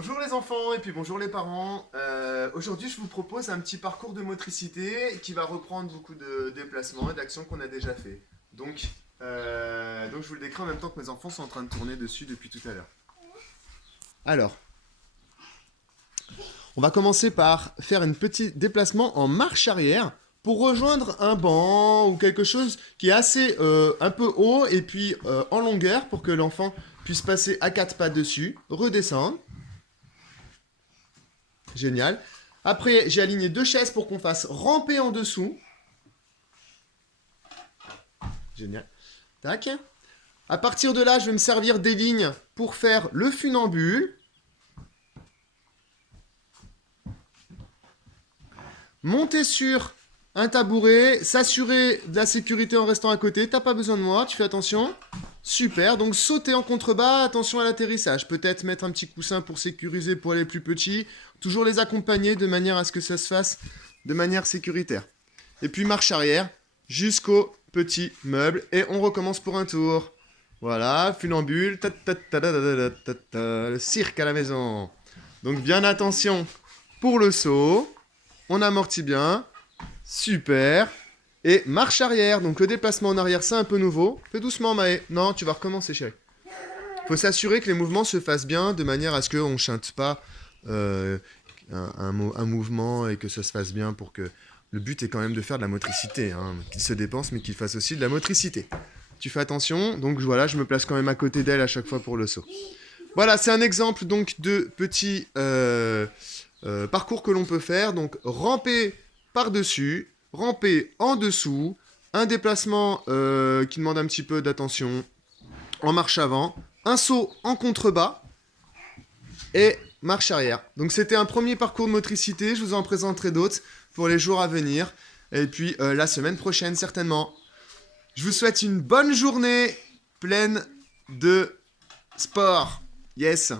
Bonjour les enfants et puis bonjour les parents. Aujourd'hui, je vous propose un petit parcours de motricité qui va reprendre beaucoup de déplacements et d'actions qu'on a déjà fait. Donc, je vous le décris en même temps que mes enfants sont en train de tourner dessus depuis tout à l'heure. Alors, on va commencer par faire un petit déplacement en marche arrière pour rejoindre un banc ou quelque chose qui est assez un peu haut et puis en longueur pour que l'enfant puisse passer à quatre pas dessus, redescendre. Génial. Après, j'ai aligné deux chaises pour qu'on fasse ramper en dessous. Génial. Tac. À partir de là, je vais me servir des lignes pour faire le funambule. Monter sur un tabouret, s'assurer de la sécurité en restant à côté. T'as pas besoin de moi, tu fais attention. Super, donc sauter en contrebas, attention à l'atterrissage. Peut-être mettre un petit coussin pour sécuriser pour les plus petits. Toujours les accompagner de manière à ce que ça se fasse de manière sécuritaire. Et puis marche arrière jusqu'au petit meuble. Et on recommence pour un tour. Voilà, funambule. Le cirque à la maison. Donc bien attention pour le saut. On amortit bien. Super. Et marche arrière. Donc le déplacement en arrière, c'est un peu nouveau. Fais doucement, Maë. Non, tu vas recommencer, chérie. Faut s'assurer que les mouvements se fassent bien de manière à ce qu'on ne chinte pas un mouvement et que ça se fasse bien pour que... Le but est quand même de faire de la motricité, hein, qu'il se dépense mais qu'il fasse aussi de la motricité. Tu fais attention, donc voilà, je me place quand même à côté d'elle à chaque fois pour le saut. Voilà, c'est un exemple donc de petit parcours que l'on peut faire. Donc ramper par-dessus, ramper en dessous, un déplacement qui demande un petit peu d'attention en marche avant, un saut en contrebas et marche arrière. Donc c'était un premier parcours de motricité, je vous en présenterai d'autres pour les jours à venir et puis la semaine prochaine certainement. Je vous souhaite une bonne journée pleine de sport. Yes.